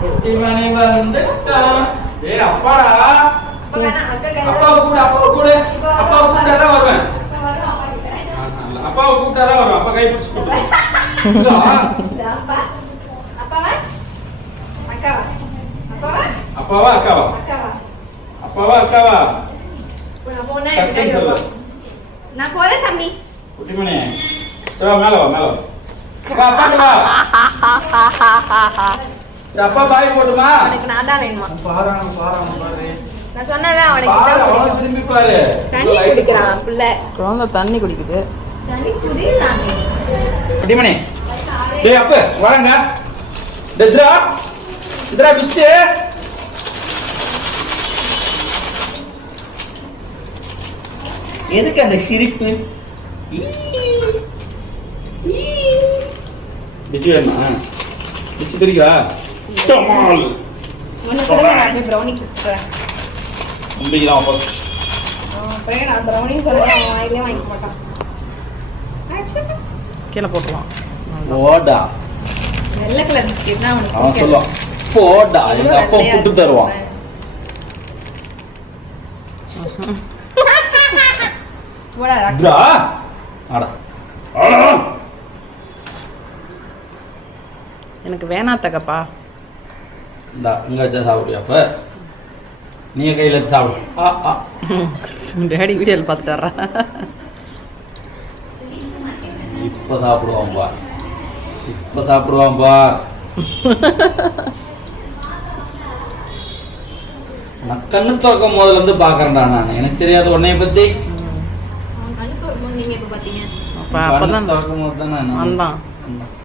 குட்டிமணி வந்துட்டான். ஏய் அப்பாடா. அப்பாவை கூப்பிட்டாதான் வருவேன். அப்பாவை கூப்பிட்டாதான் வருவேன். அப்பா கை பிடிச்சு கூப்பிட்டு. அப்பாவா அக்காவா? அப்பாவா அக்காவா? நான் போறேன் தம்பி. குட்டிமணி சரி மேல வா மேல வா. அப்பாக்கு வா. அப்பா பாய் போடுமா? எனக்கு நான் தான் வேணுமா? பாரு. நான் சொன்னேன்ல அவனுக்கு திரும்பி பாரு. தண்ணி குடிக்கிறான் புள்ள. குழந்தை தண்ணி குடிக்குது. தண்ணி குடிறாங்க. குட்டிமணி டேய் அப்ப வரங்க. டேஜ்ரா இந்தா பிச்சு. எதுக்கு அந்த சிரிப்பு? பிச்சு வேணுமா? பிச்சு பிரிக்கா? டமால். ஒன்னு கூட நான் ப்ரௌனி குடிக்கிறேன். உண்மைதான் ஃபர்ஸ்ட். அப்புறம் நான் ப்ரௌனி சொல்றேன் அவன் வாயிலே வாங்கிக்க மாட்டான். கீழே போட்டுருவான். போடா. வெள்ளை கலர் பிஸ்கெட்னா அவனுக்கு அவன் சொல்லுவான் போடா எங்க அப்பா புட்டு தருவான். போடா ராக்டா. ஆடா. எனக்கு வேணாத்தக்கப்பா. இந்தா இங்க வச்சா சாப்பிடுறியா அப்ப? நீ கையில எடுத்து சாப்பிடு. டேடி வீடியோவில் பார்த்துட்டு வர்றா. இப்ப சாப்பிடுவான் பார். இப்ப சாப்பிடுவான் பார். நான் கண்ணு திறக்கும் போதுல இருந்து பாக்குறேன்டா நான். எனக்கு தெரியாத உன்னைய பத்தி. அவன் கண்ணுக்கு வரும்போது நீங்க இப்ப பாத்தீங்க. அப்பதான் திறக்கும் போது தானே வந்தான்.